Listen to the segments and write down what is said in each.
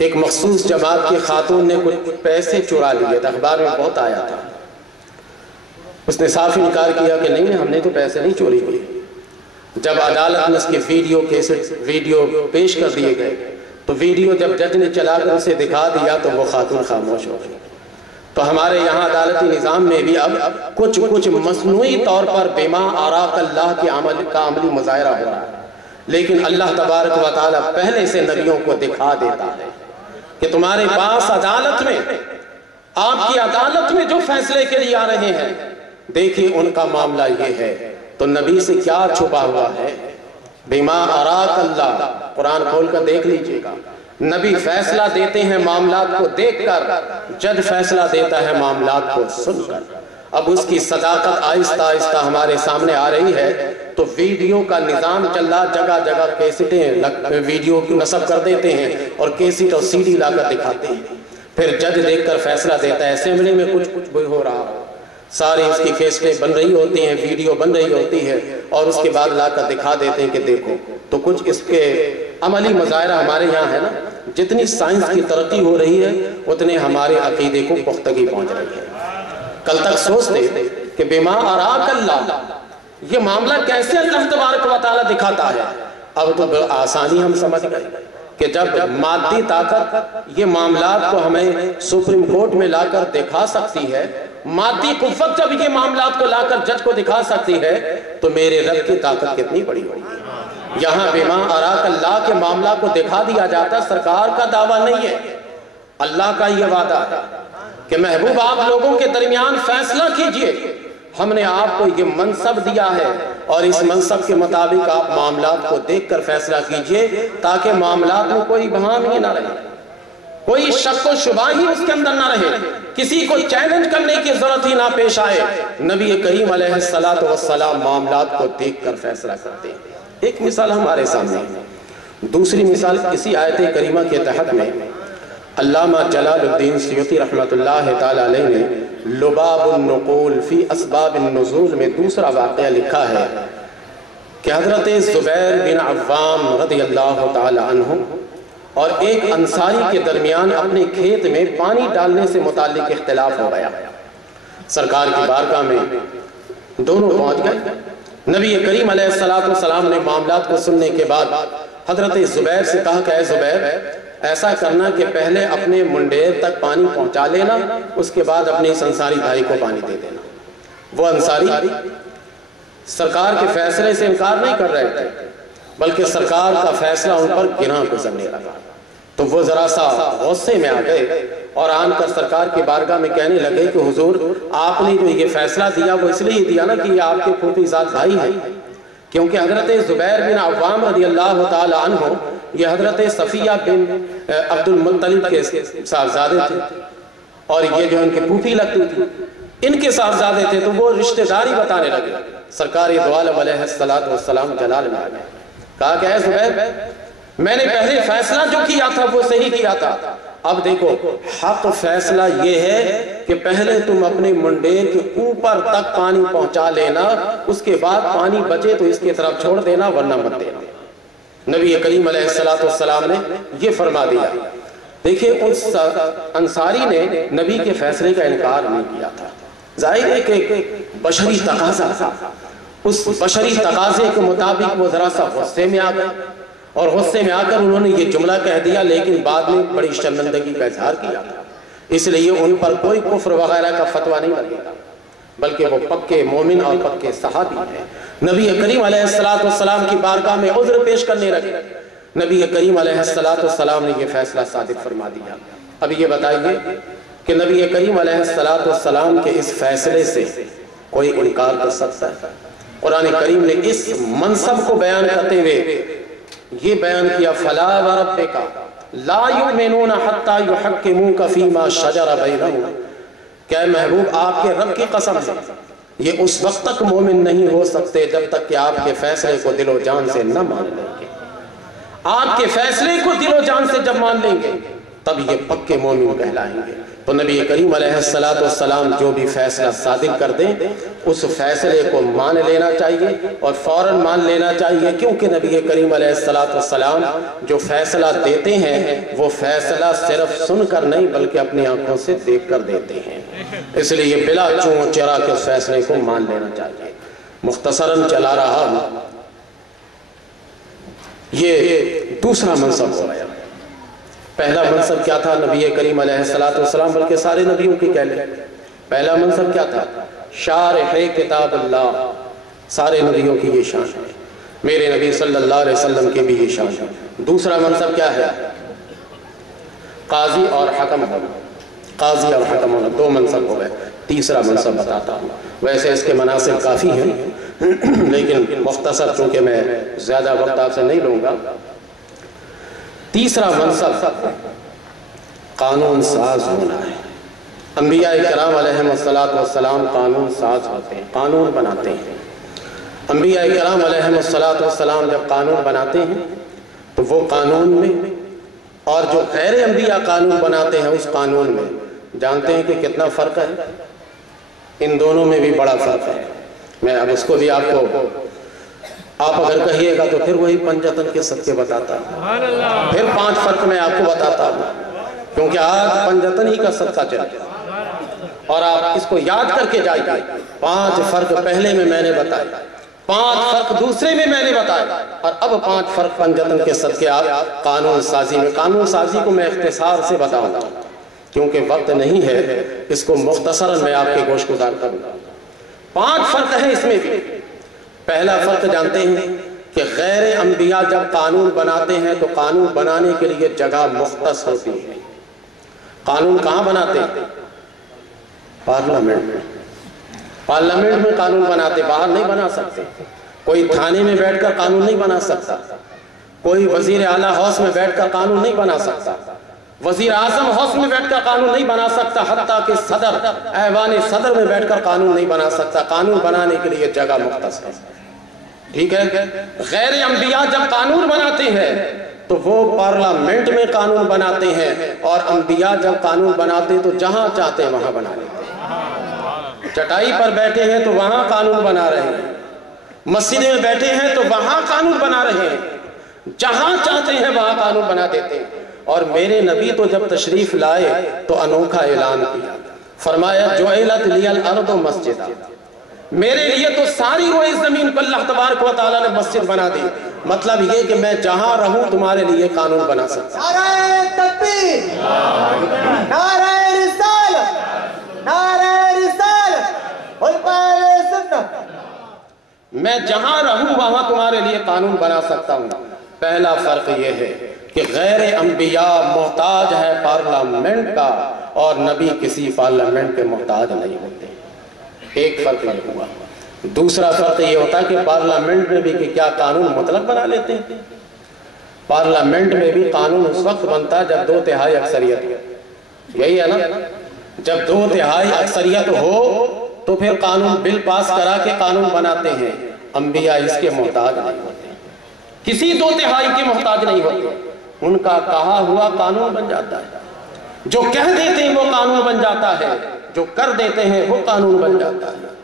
ایک مخصوص جماعت کی خاتون نے کچھ پیسے چرا لیے تھے، اخبار میں بہت آیا تھا۔ اس نے صاف انکار کیا کہ نہیں ہم نے تو پیسے نہیں چوری کیے۔ جب عدالت میں اس کے ویڈیو پیش کر دیے گئے تو ویڈیو جب جج نے چلا کر اسے دکھا دیا تو وہ خاتون خاموش ہو گئی۔ تو ہمارے یہاں عدالتی نظام میں بھی اب کچھ مصنوعی طور پر بما اراک اللہ کے عمل کا عملی مظاہرہ ہو رہا ہے، لیکن اللہ تبارک و تعالیٰ پہلے سے نبیوں کو دکھا دیتا ہے کہ تمہارے پاس عدالت میں، آپ کی عدالت میں جو فیصلے کے لیے آ رہے ہیں، دیکھیں ان کا معاملہ یہ ہے۔ تو نبی سے کیا چھپا ہوا ہے؟ بما اراک اللہ، قرآن کھول کر دیکھ لیجئے گا، نبی فیصلہ دیتے ہیں معاملات کو دیکھ کر، جج فیصلہ دیتا ہے معاملات کو سن کر۔ اب اس کی صداقت آہستہ آہستہ ہمارے سامنے آ رہی ہے۔ تو ویڈیو کا نظام چل رہا، جگہ جگہ کیسٹیں ویڈیو نصب کر دیتے ہیں اور کیسٹ اور سی ڈی لا کر دکھاتے ہیں، پھر جج دیکھ کر فیصلہ دیتا ہے۔ اسمبلی میں کچھ بھی ہو رہا ہو، ساری اس کی کیسٹیں بن رہی ہوتی ہیں، ویڈیو بن رہی ہوتی ہے، اور اس کے بعد لا کر دکھا دیتے ہیں کہ دیکھو۔ تو کچھ اس کے عملی مظاہرہ ہمارے یہاں ہے نا، جتنی سائنس کی ترقی ہو رہی ہے اتنے ہمارے عقیدے کو پختگی پہنچ رہی ہے۔ کل تک سوچتے کہ بما اراک اللہ، یہ معاملہ کیسے اللہ تبارک و تعالیٰ دکھاتا ہے؟ اب تو آسانی ہم سمجھ گئے کہ جب مادی طاقت یہ معاملات کو ہمیں سپریم کورٹ میں لا کر دکھا سکتی ہے، مادی قوت جب یہ معاملات کو لا کر جج کو دکھا سکتی ہے، تو میرے رب کی طاقت کتنی بڑی ہوگی۔ یہاں بما اراک اللہ کے معاملہ کو دکھا دیا جاتا، سرکار کا دعویٰ نہیں ہے، اللہ کا یہ وعدہ ہے کہ محبوب آپ لوگوں کے درمیان فیصلہ کیجئے، ہم نے آپ کو یہ منصب دیا ہے اور اس منصب کے مطابق آپ معاملات کو دیکھ کر فیصلہ کیجئے، تاکہ معاملات میں کوئی بہام ہی نہ رہے، کوئی شک و شبہ ہی اس کے اندر نہ رہے، کسی کو چیلنج کرنے کی ضرورت ہی نہ پیش آئے۔ نبی کریم علیہ السلام معاملات کو دیکھ کر فیصلہ کرتے ہیں۔ ایک مثال ہمارے سامنے، دوسری مثال اسی آیت کریمہ کے تحت میں علامہ جلال الدین سیوطی رحمت اللہ تعالی علیہ نے لباب النقول فی اسباب النزول میں دوسرا واقعہ لکھا ہے کہ حضرت زبیر بن عوام رضی اللہ تعالی عنہ اور ایک انصاری کے درمیان اپنے کھیت میں پانی ڈالنے سے متعلق اختلاف ہو گیا۔ سرکار کی بارگاہ میں دونوں پہنچ گئے۔ نبی کریم علیہ السلام نے معاملات کو سننے کے بعد حضرت زبیر سے کہا کہ اے زبیر، ایسا کرنا کہ پہلے اپنے منڈیر تک پانی پہنچا لینا، اس کے بعد اپنے اس انصاری بھائی کو پانی دے دینا۔ وہ انصاری سرکار کے فیصلے سے انکار نہیں کر رہے تھے، بلکہ سرکار کا فیصلہ ان پر گراں گزرنے لگا۔ تو وہ ذرا سا غصے میں آ گئے اور آن کر سرکار کی بارگاہ میں کہنے لگے کہ حضور، آپ نے جو یہ فیصلہ دیا وہ اس لیے دیا نا کہ یہ آپ کے پھوپھی ذات بھائی ہیں، کیونکہ حضرت زبیر بن عوام رضی اللہ تعالی عنہ یہ حضرت صفیہ بن عبد المطلب کے صاحبزادے تھے، اور یہ جو ان کے پھوپھی لگتی تھی ان کے صاحبزادے تھے، تو وہ رشتہ داری بتانے لگے۔ سرکار دو عالم علیہ السلام جلال میں آ گئے، کہا کہ اے زبیر، میں نے پہلے فیصلہ جو کیا تھا وہ صحیح کیا تھا، اب دیکھو حق فیصلہ یہ ہے کہ پہلے تم اپنے منڈیر کے اوپر تک پانی پہنچا لینا، اس کے بعد پانی بچے تو اس کی طرف چھوڑ دینا ورنہ مت دینا۔ نبی کریم علیہ السلام نے یہ فرما دیا۔ دیکھیں اس انصاری نے نبی کے فیصلے کا انکار نہیں کیا تھا، ظاہر ہے کہ بشری تقاضا تھا، اس بشری تقاضے کے مطابق وہ ذرا سا غصے میں آ گئے، اور غصے میں آ کر انہوں نے یہ جملہ کہہ دیا، لیکن بعد میں بڑی شرمندگی کا اظہار کیا تھا، اس لیے ان پر کوئی کفر وغیرہ کا فتویٰ نہیں لگے گا، بلکہ وہ پکے مومن اور پکے صحابی ہیں۔ نبی کریم علیہ السلام کی بارگاہ میں عذر پیش کرنے لگے، نبی کریم علیہ السلام نے یہ فیصلہ صادق فرما دیا۔ اب یہ بتائیے کہ نبی کریم علیہ السلام کے اس فیصلے سے کوئی انکار کر سکتا ہے؟ قرآن کریم نے اس منصب کو بیان کرتے ہوئے یہ بیان کیا، فَلَا وَرَبِّكَ لَا يُؤْمِنُونَ حَتَّى يُحَكِّمُوكَ فِي مَا شَجَرَ بَيْنَهُمْ، کہ اے محبوب آپ کے رب کی قسم ہے یہ اس وقت تک مومن نہیں ہو سکتے جب تک کہ آپ کے فیصلے کو دل و جان سے نہ مان لیں گے۔ آپ کے فیصلے کو دل و جان سے جب مان لیں گے تب یہ پکے مومن کہلائیں گے۔ تو نبی کریم علیہ السلام جو بھی فیصلہ صادر کر دیں اس فیصلے کو مان لینا چاہیے اور فوراً مان لینا چاہیے، کیونکہ نبی کریم علیہ السلام جو فیصلہ دیتے ہیں وہ فیصلہ صرف سن کر نہیں بلکہ اپنی آنکھوں سے دیکھ کر دیتے ہیں، اس لیے بلا چون چرا کے فیصلے کو مان لینا چاہیے۔ مختصراً چلا رہا ہوں، یہ دوسرا منصب ہو گیا۔ پہلا منصب کیا تھا نبی کریم علیہ السلام بلکہ سارے نبیوں کی کہہ لیں، پہلا منصب کیا تھا؟ شارح کتاب اللہ، سارے نبیوں کی یہ شان ہے، میرے نبی صلی اللہ علیہ وسلم کی بھی یہ شان ہے۔ دوسرا منصب کیا ہے؟ قاضی اور حکم ہونا، قاضی اور حکم ہونا، دو منصب ہو گئے۔ تیسرا منصب بتاتا ہوں، ویسے اس کے مناصب کافی ہیں لیکن مختصر چونکہ میں زیادہ وقت آپ سے نہیں لوں گا۔ تیسرا منصب قانون ساز ہونا ہے۔ انبیاء کرام علیہم السلام قانون ساز ہوتے ہیں، قانون بناتے ہیں۔ انبیاء کرام علیہم السلام جب قانون بناتے ہیں تو وہ قانون میں اور جو غیر انبیاء قانون بناتے ہیں اس قانون میں جانتے ہیں کہ کتنا فرق ہے؟ ان دونوں میں بھی بڑا فرق ہے۔ میں اب اس کو بھی آپ اگر کہیے گا تو پھر وہی پنجتن کے صدقے بتاتا ہوں، پھر 5 فرق میں آپ کو بتاتا ہوں، کیونکہ آج پنجتن ہی کا صدقہ چلتا ہے اور آپ اس کو یاد کر کے جائیے۔ 5 فرق پہلے میں نے بتایا، 5 فرق دوسرے میں نے بتایا، اور اب 5 فرق پنجتن کے صدقے آپ قانون سازی میں۔ قانون سازی کو میں اختصار سے بتاؤں گا کیونکہ وقت نہیں ہے، اس کو مختصراً میں آپ کے گوش گزار کروں گا۔ 5 فرق ہیں اس میں بھی۔ پہلا فرق جانتے ہیں کہ غیر انبیاء جب قانون بناتے ہیں تو قانون بنانے کے لیے جگہ مختص ہوتی ہے۔ قانون کہاں بناتے ہیں؟ پارلیمنٹ میں۔ پارلیمنٹ میں قانون بناتے، باہر نہیں بنا سکتے۔ کوئی تھانے میں بیٹھ کر قانون نہیں بنا سکتا، کوئی وزیر اعلیٰ ہاؤس میں بیٹھ کر قانون نہیں بنا سکتا، وزیر اعظم ہاؤس میں بیٹھ کر قانون نہیں بنا سکتا، حتیٰ کہ صدر ایوان صدر میں بیٹھ کر قانون نہیں بنا سکتا۔ قانون بنانے کے لیے جگہ مختص ہے، ٹھیک ہے؟ غیر انبیاء جب قانون بناتے ہیں تو وہ پارلیمنٹ میں قانون بناتے ہیں، اور انبیاء جب قانون بناتے ہیں تو جہاں چاہتے ہیں وہاں بنا لیتے ہیں۔ چٹائی پر بیٹھے ہیں تو وہاں قانون بنا رہے ہیں، مسجد میں بیٹھے ہیں تو وہاں قانون بنا رہے ہیں، جہاں چاہتے ہیں وہاں قانون بنا دیتے ہیں۔ اور میرے نبی تو جب تشریف لائے تو انوکھا اعلان کیا، فرمایا جعلت لی الارض مسجدا، میرے لیے تو ساری روئے زمین کو اللہ تبارک و تعالیٰ نے مسجد بنا دی۔ مطلب یہ کہ میں جہاں رہوں تمہارے لیے قانون بنا سکتا۔ نعرہ تکبیر، نعرہ رسالت، نعرہ رسالت، والقائل سنت، میں جہاں رہوں وہاں تمہارے لیے قانون بنا سکتا ہوں۔ پہلا فرق یہ ہے کہ غیر انبیاء محتاج ہے پارلیمنٹ کا اور نبی کسی پارلیمنٹ کے محتاج نہیں ہوتے۔ ایک فرق یہ ہوا۔ دوسرا فرق یہ ہوتا ہے کہ پارلیمنٹ میں بھی کہ کیا قانون مطلق بنا لیتے ہیں؟ پارلیمنٹ میں بھی قانون اس وقت بنتا ہے جب 2/3 اکثریت ہو، یہی ہے نا؟ جب 2/3 اکثریت ہو تو پھر قانون بل پاس کرا کے قانون بناتے ہیں۔ انبیاء اس کے محتاج نہیں ہوتے، کسی 2/3 کے محتاج نہیں ہوتے، ان کا کہا ہوا قانون بن جاتا ہے۔ جو کہہ دیتے ہیں وہ قانون بن جاتا ہے، جو کر دیتے ہیں وہ قانون بن جاتا ہے۔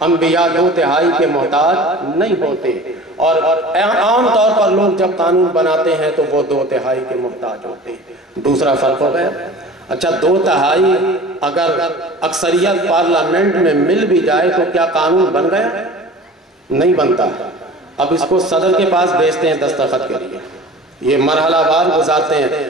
انبیاء 2/3 کے محتاج نہیں ہوتے، اور عام طور پر لوگ جب قانون بناتے ہیں تو وہ 2/3 کے محتاج ہوتے ہیں۔ دوسرا فرق ہو گیا۔ اچھا 2/3 اگر اکثریت پارلیمنٹ میں مل بھی جائے تو کیا قانون بن گیا؟ نہیں بنتا۔ اب اس کو صدر کے پاس بھیجتے ہیں دستخط کے لیے، یہ مرحلہ وار گزارتے ہیں۔